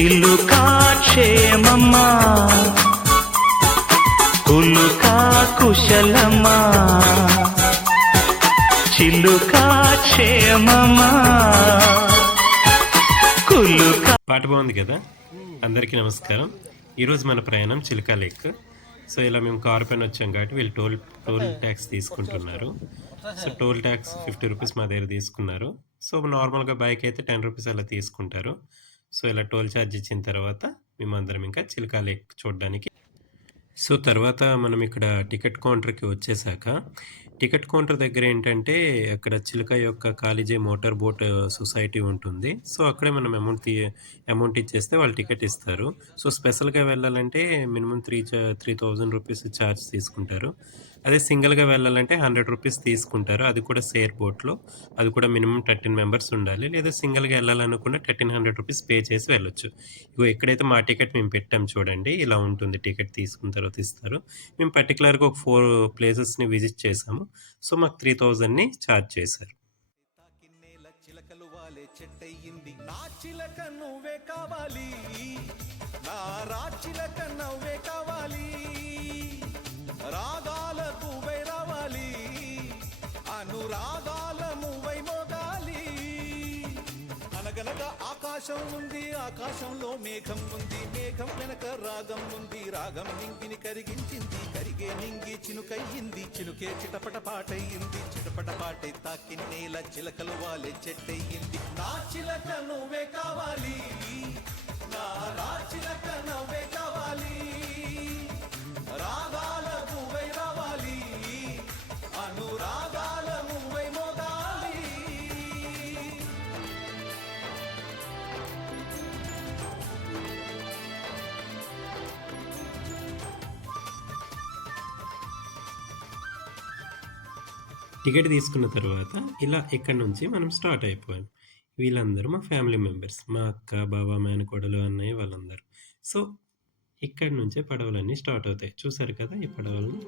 చిలుకా క్షేమమ్మా కులుకా కుశలమా చిలుకా క్షేమమా కులుకా. పాట బాగుంది కదా. అందరికీ నమస్కారం. ఈరోజు మన ప్రయాణం చిలుకా లేక్. సో ఇలా మేము కార్ పైన వచ్చాం కాబట్టి వీళ్ళు టోల్ ట్యాక్స్ తీసుకుంటున్నారు. సో టోల్ ట్యాక్స్ 50 రూపీస్ మా దగ్గర తీసుకున్నారు. సో నార్మల్గా బైక్ అయితే 10 రూపీస్ అలా తీసుకుంటారు. సో ఇలా టోల్ ఛార్జ్ ఇచ్చిన తర్వాత మేమందరం ఇంకా చిలుకా లేక్ చూడడానికి. సో తర్వాత మనం ఇక్కడ టికెట్ కౌంటర్కి వచ్చేసాక టికెట్ కౌంటర్ దగ్గర ఏంటంటే అక్కడ చిలుక యొక్క కాళీజీ మోటార్ బోట్ సొసైటీ ఉంటుంది. సో అక్కడే మనం అమౌంట్ ఇచ్చేస్తే వాళ్ళు టికెట్ ఇస్తారు. సో స్పెషల్గా వెళ్ళాలంటే మినిమం 3000 రూపీస్ ఛార్జ్ తీసుకుంటారు. అదే సింగిల్గా వెళ్ళాలంటే 100 రూపీస్ తీసుకుంటారు. అది కూడా షేర్ బోట్లో. అది కూడా మినిమం 13 మెంబర్స్ ఉండాలి. లేదా సింగిల్గా వెళ్ళాలనుకుంటే 1300 రూపీస్ పే చేసి వెళ్ళొచ్చు. ఇగో ఎక్కడైతే మా టికెట్ మేము పెట్టాం చూడండి, ఇలా ఉంటుంది. టికెట్ తీసుకున్న తర్వాత ఇస్తారు. మేము పర్టికులర్గా ఒక 4 ప్లేసెస్ని విజిట్ చేసాము. సో మాకు 3000ని ఛార్జ్ చేశారు. రాగాలకు వైరావాలి, అనురాగాల మువై మోగాలి. అనగనగా ఆకాశం ఉంది, ఆకాశంలో మేఘం ఉంది, మేఘం వెనక రాగం ఉంది, రాగం నింగిని కరిగించింది, కరిగే నింగి చినుకయ్యింది, చినుకే చిటపట పాటయ్యింది, చిటపట పాటై తాకి నేల చిలకలు వాలే చెట్టయ్యింది. నా చిలక నువ్వే కావాలి, నా రా చిలక నువ్వే కావాలి, రాగాల నువ్వై రావాలి, అనురాగాల నువ్వై మోగాలి. టికెట్ తీసుకున్న తర్వాత ఇలా ఇక్కడ నుంచి మనం స్టార్ట్ అయిపోయాం. వీళ్ళందరూ మా ఫ్యామిలీ మెంబర్స్, మా అక్క, బావ, మేనకోడలు, అన్నయ్య వాళ్ళందరూ. సో ఇక్కడ నుంచే పడవలన్నీ స్టార్ట్ అవుతాయి. చూసారు కదా ఈ పడవలను.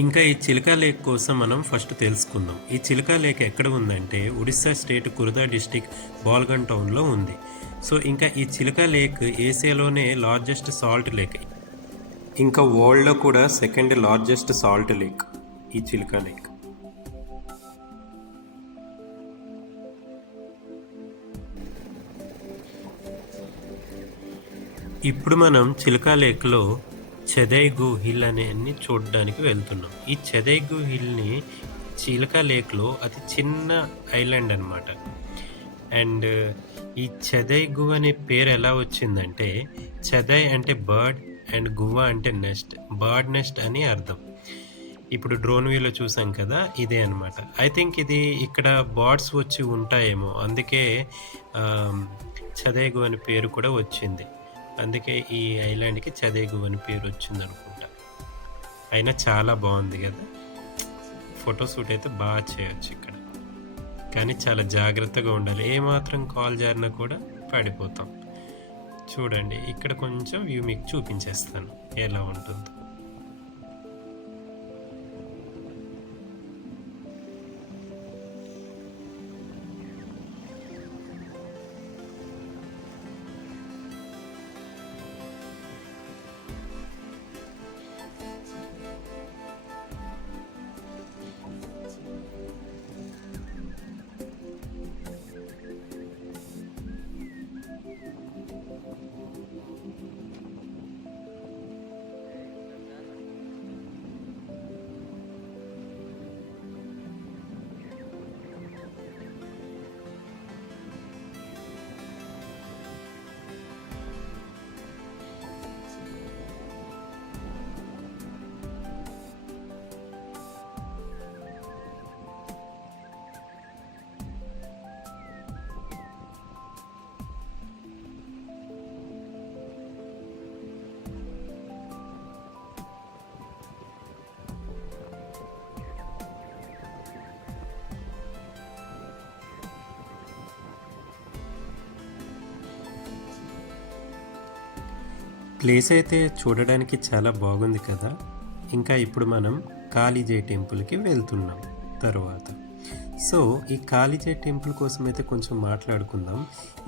ఇంకా ఈ చిలుకా లేక్ కోసం మనం ఫస్ట్ తెలుసుకుందాం. ఈ చిలుకా లేక్ ఎక్కడ ఉందంటే ఒడిస్సా స్టేట్ కుర్దా డిస్టిక్ బాల్గన్ టౌన్లో ఉంది. సో ఇంకా ఈ చిలుకా లేక్ ఏసియాలోనే లార్జెస్ట్ సాల్ట్ లేక్, ఇంకా వరల్డ్లో కూడా సెకండ్ లార్జెస్ట్ సాల్ట్ లేక్ ఈ చిలుకా లేక్. ఇప్పుడు మనం చిలుకా లేక్లో చెదైగు హిల్ అన్ని చూడడానికి వెళ్తున్నాం. ఈ చెదైగు హిల్ని చిలుకా లేక్లో అతి చిన్న ఐలాండ్ అనమాట. అండ్ ఈ చెదైగు అనే పేరు ఎలా వచ్చిందంటే, చెదై అంటే బర్డ్ అండ్ గువ్వ అంటే నెస్ట్, బర్డ్ నెస్ట్ అని అర్థం. ఇప్పుడు డ్రోన్ వ్యూలో చూసాం కదా, ఇదే అనమాట. ఐ థింక్ ఇది ఇక్కడ బర్డ్స్ వచ్చి ఉంటాయేమో, అందుకే చెదైగు అనే పేరు కూడా వచ్చింది. అందుకే ఈ ఐలాండ్కి చెదైగు అని పేరు వచ్చింది అనుకుంటా. అయినా చాలా బాగుంది కదా. ఫోటోషూట్ అయితే బాగా చేయొచ్చు ఇక్కడ, కానీ చాలా జాగ్రత్తగా ఉండాలి. ఏమాత్రం కాల్ జారినా కూడా పడిపోతాం. చూడండి ఇక్కడ కొంచెం వ్యూ మీకు చూపించేస్తాను ఎలా ఉంటుందో. ప్లేస్ అయితే చూడడానికి చాలా బాగుంది కదా. ఇంకా ఇప్పుడు మనం కాళీజీ టెంపుల్కి వెళ్తున్నాం తర్వాత. సో ఈ కాళీజీ టెంపుల్ కోసం అయితే కొంచెం మాట్లాడుకుందాం.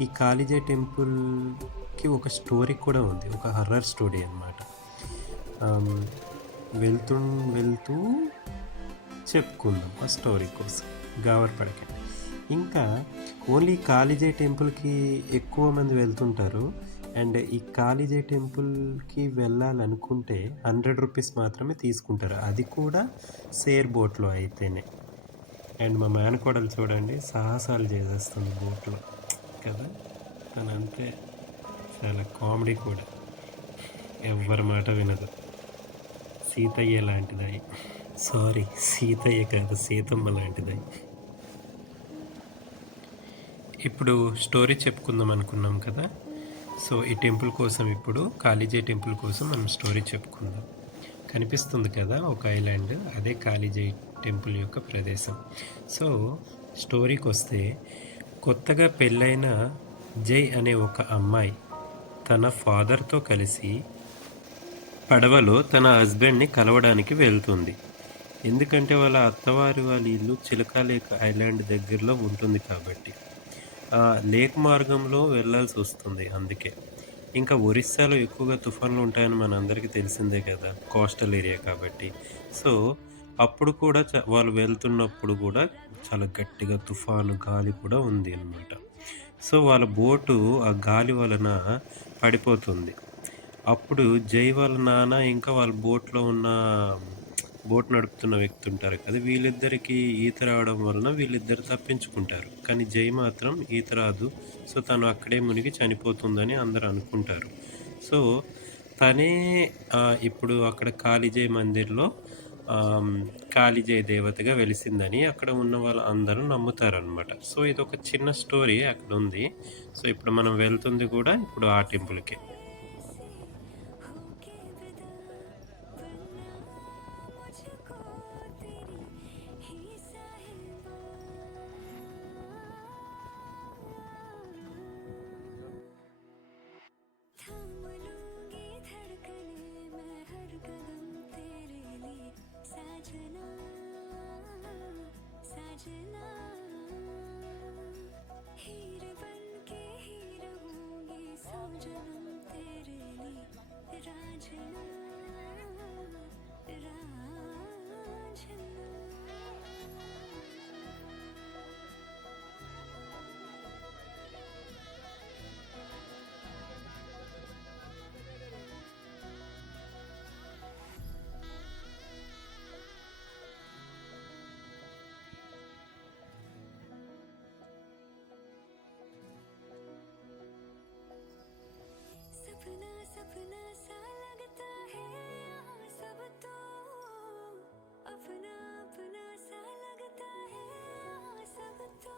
ఈ కాళీజీ టెంపుల్కి ఒక స్టోరీ కూడా ఉంది, ఒక హర్రర్ స్టోరీ అన్నమాట. వెళ్తూ చెప్పుకుందాం ఆ స్టోరీ కోసం, గావరపడక. ఇంకా ఓన్లీ కాళీజీ టెంపుల్కి ఎక్కువ మంది వెళ్తుంటారు. అండ్ ఈ కాళీజీ టెంపుల్కి వెళ్ళాలనుకుంటే 100 రూపీస్ మాత్రమే తీసుకుంటారు, అది కూడా సేర్ బోట్లో అయితేనే. అండ్ మా మేనకోడలు చూడండి, సాహసాలు చేసేస్తుంది బోట్లో కదా. తనంతే, చాలా కామెడీ కూడా, ఎవ్వరి మాట వినదు. సీతయ్య లాంటిదాయి, సారీ సీతయ్య కాదు, సీతమ్మ లాంటిదాయి. ఇప్పుడు స్టోరీ చెప్పుకుందాం అనుకున్నాం కదా. సో ఈ టెంపుల్ కోసం, ఇప్పుడు కాళీజీ టెంపుల్ కోసం మనం స్టోరీ చెప్పుకుందాం. కనిపిస్తుంది కదా ఒక ఐలాండ్, అదే కాళీజీ టెంపుల్ యొక్క ప్రదేశం. సో స్టోరీకి వస్తే, కొత్తగా పెళ్ళైన జై అనే ఒక అమ్మాయి తన ఫాదర్తో కలిసి పడవలో తన హస్బెండ్ని కలవడానికి వెళ్తుంది. ఎందుకంటే వాళ్ళ అత్తవారి వాళ్ళ ఇల్లు చిలకాలేక్ ఐలాండ్ దగ్గరలో ఉంటుంది కాబట్టి లేక్ మార్గంలో వెళ్ళాల్సి వస్తుంది. అందుకే ఇంకా ఒరిస్సాలో ఎక్కువగా తుఫాన్లు ఉంటాయని మన అందరికీ తెలిసిందే కదా, కోస్టల్ ఏరియా కాబట్టి. సో అప్పుడు కూడా వాళ్ళు వెళ్తున్నప్పుడు కూడా చాలా గట్టిగా తుఫాను గాలి కూడా ఉంది అన్నమాట. సో వాళ్ళ బోటు ఆ గాలి వలన పడిపోతుంది. అప్పుడు జై వాళ్ళ నాన్న ఇంకా వాళ్ళ బోట్లో ఉన్న బోట్ నడుపుతున్న వ్యక్తి ఉంటారు కదా, వీళ్ళిద్దరికి ఈత రావడం వలన వీళ్ళిద్దరు తప్పించుకుంటారు. కానీ జై మాత్రం ఈత రాదు. సో తను అక్కడే మునిగి చనిపోతుందని అందరూ అనుకుంటారు. సో తనే ఇప్పుడు అక్కడ కాళీజీ మందిర్లో కాళీజీ దేవతగా వెలిసిందని అక్కడ ఉన్న వాళ్ళు అందరూ నమ్ముతారనమాట. సో ఇది ఒక చిన్న స్టోరీ అక్కడ ఉంది. సో ఇప్పుడు మనం వెళ్తుంది కూడా ఇప్పుడు ఆ టెంపుల్కే.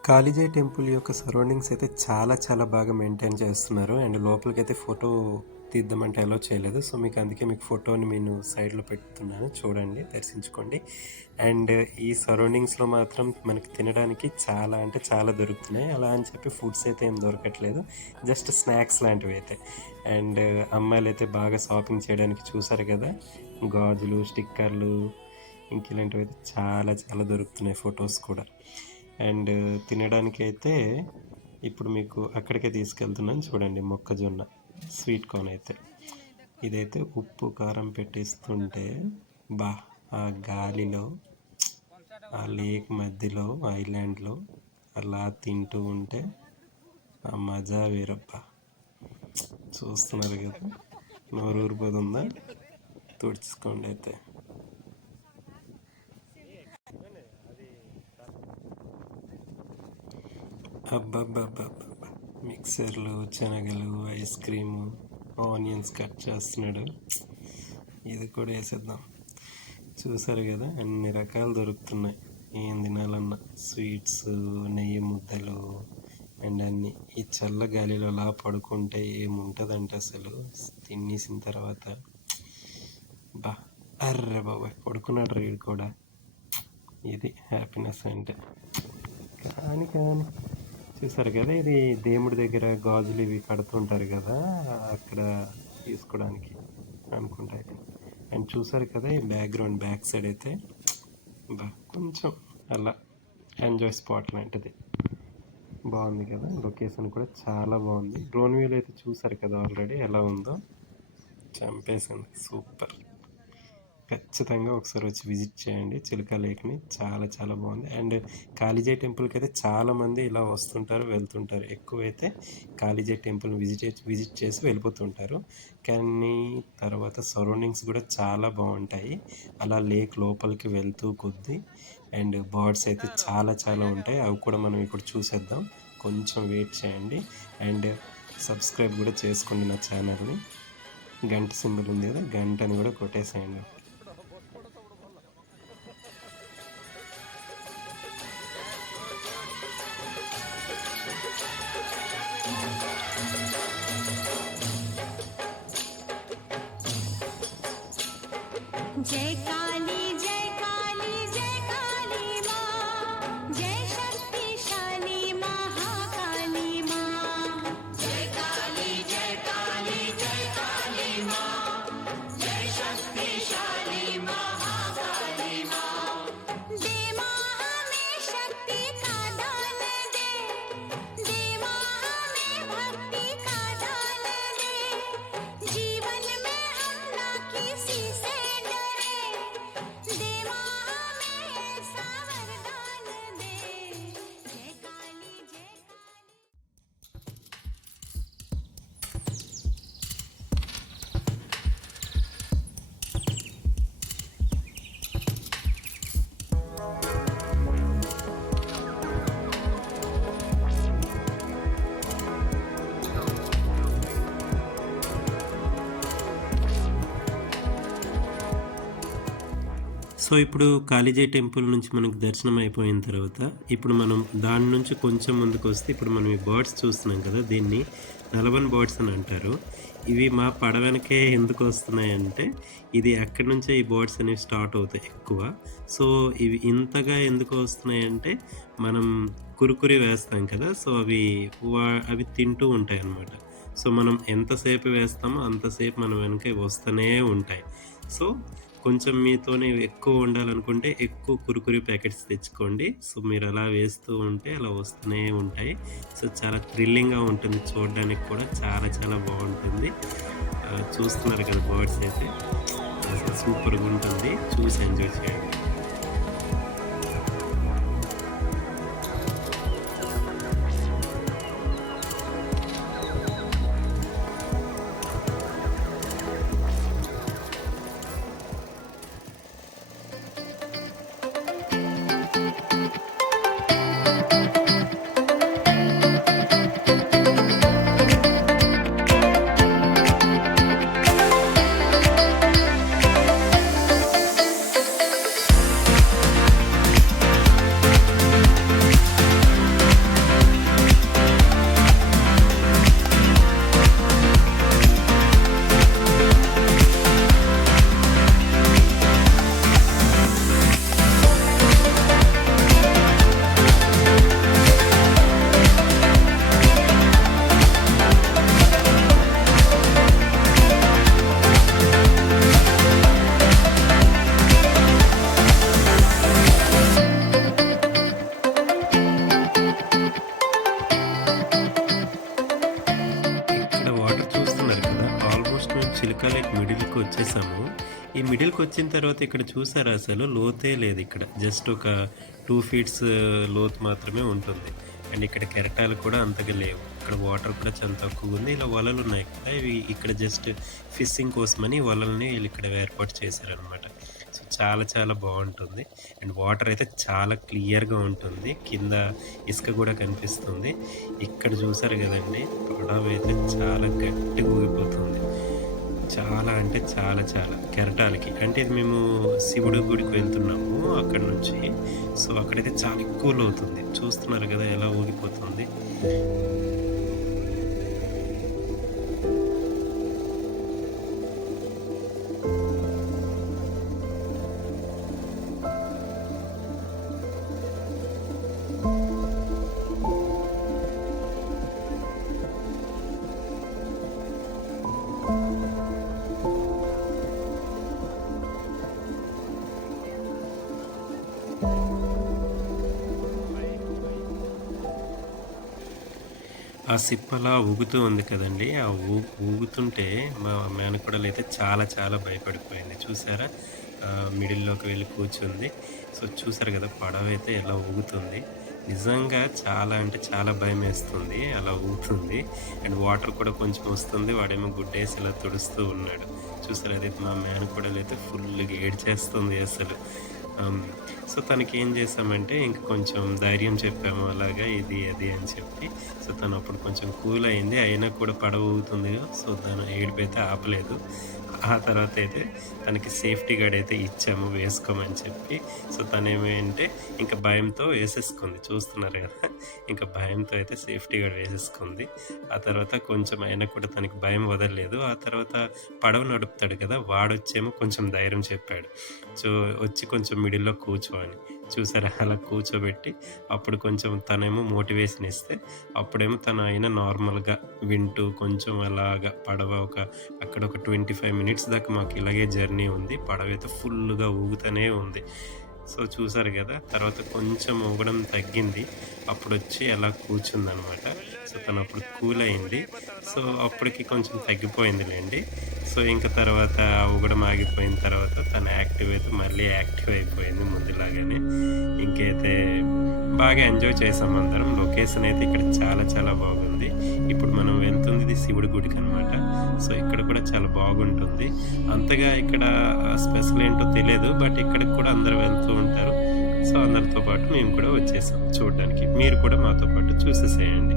కాళీజీ టెంపుల్ యొక్క సరౌండింగ్స్ అయితే చాలా చాలా బాగా మెయింటైన్ చేస్తున్నారు. అండ్ లోపలికి అయితే ఫోటో తీద్దామంటే అలో చేయలేదు. సో అందుకే మీకు ఫోటోని నేను సైడ్లో పెడుతున్నాను, చూడండి, దర్శించుకోండి. అండ్ ఈ సరౌండింగ్స్లో మాత్రం మనకి తినడానికి చాలా అంటే చాలా దొరుకుతున్నాయి. అలా అని చెప్పి ఫుడ్స్ అయితే ఏం దొరకట్లేదు, జస్ట్ స్నాక్స్ లాంటివి అయితే. అండ్ అమ్మాయిలు అయితే బాగా షాపింగ్ చేయడానికి, చూసారు కదా, గాజులు, స్టిక్కర్లు, ఇంక ఇలాంటివి అయితే చాలా చాలా దొరుకుతున్నాయి, ఫొటోస్ కూడా. అండ్ తినడానికి అయితే ఇప్పుడు మీకు అక్కడికే తీసుకెళ్తున్నాను, చూడండి. మొక్కజొన్న స్వీట్ కార్న్ అయితే, ఇదైతే ఉప్పు కారం పెట్టిస్తుంటే ఆ గాలిలో, ఆ లేక్ మధ్యలో, ఐలాండ్లో అలా తింటూ ఉంటే ఆ మజా వేరబ్బా. చూస్తున్నారు కదా, నోరు ఊరిపోతుందా? తుడుచుకోండి అయితే. అబ్బబ్బబ్బబ్బా, మిక్సర్లు, శనగలు, ఐస్ క్రీము, ఆనియన్స్ కట్ చేస్తున్నాడు. ఇది కూడా వేసేద్దాం. చూసారు కదా, అన్ని రకాలు దొరుకుతున్నాయి. ఏం తినాలన్నా స్వీట్స్, నెయ్యి ముద్దలు అండ్ అన్నీ. ఈ చల్ల గాలిలో అలా పడుకుంటే ఏముంటుందంటే అసలు తినేసిన తర్వాత అర్రే బాబాయ్, పడుకున్నాడు రీడ్ కూడా. ఇది హ్యాపీనెస్ అంటే. కానీ చూసారు కదా, ఇది దేవుడి దగ్గర గాజులు ఇవి కడుతుంటారు కదా, అక్కడ తీసుకోవడానికి అనుకుంటా ఇక్కడ. అండ్ చూసారు కదా ఈ బ్యాక్గ్రౌండ్ బ్యాక్ సైడ్ అయితే కొంచెం అలా ఎంజాయ్ స్పాట్ లాంటిది బాగుంది కదా. లొకేషన్ కూడా చాలా బాగుంది. డ్రోన్ వ్యూలో అయితే చూసారు కదా ఆల్రెడీ ఎలా ఉందో, చంపేసింది, సూపర్. ఖచ్చితంగా ఒకసారి వచ్చి విజిట్ చేయండి చిలుక లేక్ని, చాలా చాలా బాగుంది. అండ్ కాళీజీ టెంపుల్కి అయితే చాలామంది ఇలా వస్తుంటారు వెళ్తుంటారు. ఎక్కువైతే కాళీజీ టెంపుల్ని విజిట్ చేసి వెళ్ళిపోతుంటారు. కానీ తర్వాత సరౌండింగ్స్ కూడా చాలా బాగుంటాయి అలా లేక్ లోపలికి వెళ్తూ కొద్దీ. అండ్ బర్డ్స్ అయితే చాలా చాలా ఉంటాయి, అవి కూడా మనం ఇప్పుడు చూసేద్దాం. కొంచెం వెయిట్ చేయండి అండ్ సబ్స్క్రైబ్ కూడా చేసుకోండి నా ఛానల్ని. గంట సింబల్ ఉంది కదా, గంటని కూడా కొట్టేసేయండి. जय काली जय काली जय काली माँ, जय शक्तिशाली महाकाली माँ। जय काली जय काली जय काली माँ, जय शक्तिशाली महाकाली माँ। दे माँ हमें शक्ति का दान दे, दे माँ हमें भक्ति का दान दे। जीवन में हम ना किसी से సో ఇప్పుడు కాళీజీ టెంపుల్ నుంచి మనకు దర్శనం అయిపోయిన తర్వాత ఇప్పుడు మనం దాని నుంచి కొంచెం ముందుకు వస్తే ఇప్పుడు మనం ఈ బర్డ్స్ చూస్తున్నాం కదా, దీన్ని నలబన్ బర్డ్స్ అని అంటారు. ఇవి మా పడవనకే ఎందుకు వస్తున్నాయంటే ఇది అక్కడి నుంచే ఈ బర్డ్స్ అనేవి స్టార్ట్ అవుతాయి ఎక్కువ. సో ఇవి ఇంతగా ఎందుకు వస్తున్నాయంటే మనం కురుకురి వేస్తాం కదా, సో అవి తింటూ ఉంటాయి అన్నమాట. సో మనం ఎంతసేపు వేస్తామో అంతసేపు మనం వెనక వస్తూనే ఉంటాయి. సో కొంచెం మీతోనే ఎక్కువ ఉండాలనుకుంటే ఎక్కువ కురుకురి ప్యాకెట్స్ తెచ్చుకోండి. సో మీరు అలా వేస్తూ ఉంటే అలా వస్తూనే ఉంటాయి. సో చాలా థ్రిల్లింగ్గా ఉంటుంది, చూడడానికి కూడా చాలా చాలా బాగుంటుంది. చూస్తున్నారు కదా బర్డ్స్ అయితే అసలు సూపర్గా ఉంటుంది, చూసి ఎంజాయ్ చేయండి. చిలుక లేక్ మిడిల్కి వచ్చేసాము. ఈ మిడిల్కి వచ్చిన తర్వాత ఇక్కడ చూసారా అసలు లోతే లేదు, ఇక్కడ జస్ట్ ఒక 2 feet లోతు మాత్రమే ఉంటుంది. అండ్ ఇక్కడ కెరటాలు కూడా అంతగా లేవు, ఇక్కడ వాటర్ కూడా చాలా తక్కువ ఉంది. ఇలా వలలు ఉన్నాయి కదా, ఇవి ఇక్కడ జస్ట్ ఫిషింగ్ కోసమని వలల్ని వీళ్ళు ఇక్కడ ఏర్పాటు చేశారనమాట. సో చాలా చాలా బాగుంటుంది. అండ్ వాటర్ అయితే చాలా క్లియర్గా ఉంటుంది, కింద ఇసుక కూడా కనిపిస్తుంది. ఇక్కడ చూసారు కదండి, పడవ అయితే చాలా గట్టిగా ఊగిపోతుంది. చాలా అంటే చాలా చాలా కెరటాలకి, అంటే ఇది మేము శివుడి గుడికి వెళ్తున్నాము అక్కడ నుంచి. సో అక్కడైతే చాలా ఎక్కువ లోతుంది, చూస్తున్నారు కదా ఎలా ఊగిపోతుంది. ఆ సిప్పలా ఊగుతూ ఉంది కదండీ! ఆ ఊగుతుంటే మా మేనకోడలైతే చాలా చాలా భయపడిపోయింది. చూసారా? మిడిల్‌లోకి వెళ్లి కూర్చుంది. సో, చూసారు గదా! పడవైతే ఎలా ఊగుతుంది. నిజంగా చాలా అంటే చాలా భయమేస్తుంది. అలా ఊగుతుంది. అండ్ వాటర్ కూడా కొంచెం వస్తుంది. వాడేమో గుడ్డేసి ఇలా తుడుస్తూ ఉన్నాడు. చూసారా? అది మా మేనకోడలైతే ఫుల్‌గా ఏడ్చేస్తుంది అసలు. సో, తనకేం చేశామంటే ఇంక కొంచెం ధైర్యం చెప్పాము అలాగా ఇది, అది అని చెప్పి. సో, తను అప్పుడు కొంచెం కూల్ అయింది. అయినా కూడా పడవ ఊగుతుందిగా. సో, తను ఏడుపైతే ఆపలేదు. ఆ తర్వాత అయితే తనకి సేఫ్టీ గార్డ్ అయితే ఇచ్చాము వేసుకోమని చెప్పి. సో, తనేమంటే ఇంకా భయంతో వేసేసుకుంది. చూస్తున్నారు కదా! ఇంకా భయంతో అయితే సేఫ్టీ గార్డ్ వేసేసుకుంది. ఆ తర్వాత కొంచెం అయినా కూడా తనకి భయం వదలలేదు. ఆ తర్వాత పడవ నడుపుతాడు కదా! వాడొచ్చేమో కొంచెం ధైర్యం చెప్పాడు. సో, వచ్చి కొంచెం మిడిల్‌లో కూర్చో అని. చూసారా? అలా కూర్చోబెట్టి అప్పుడు కొంచెం తనేమో మోటివేషన్ ఇస్తే అప్పుడేమో తను అయినా నార్మల్‌గా వింటూ కొంచెం అలాగా పడవ అక్కడ ఒక 25 మినిట్స్ దాకా మాకు ఇలాగే జర్నీ ఉంది. పడవైతే ఫుల్‌గా ఊగుతూనే ఉంది. సో, చూసారు గదా! తర్వాత కొంచెం ఊగడం తగ్గింది. అప్పుడొచ్చి అలా కూర్చుందనమాట. సో, తనప్పుడు కూల్ అయింది. సో, అప్పటికి కొంచెం తగ్గిపోయిందిలెండి. సో, ఇంక తర్వాత ఊగడం ఆగిపోయిన తర్వాత తను మళ్ళీ యాక్టివ్ అయిపోయింది ముందులాగానే. ఇంకైతే బాగా ఎంజాయ్ చేసాం అందరం. లొకేషన్ అయితే ఇక్కడ చాలా చాలా బాగుంది. ఇప్పుడు మనం వెళ్తుంది శివుడి గుడికనమాట. సో, ఇక్కడ కూడా చాలా బాగుంటుంది. అంతగా ఇక్కడ స్పెషల్ ఏంటో తెలియదు. బట్ ఇక్కడికి కూడా అందరూ వెళ్తూ ఉంటారు. సో, అందరితో పాటు మేము కూడా వచ్చేసాం చూడడానికి. మీరు కూడా మాతో పాటు చూసేసేయండి.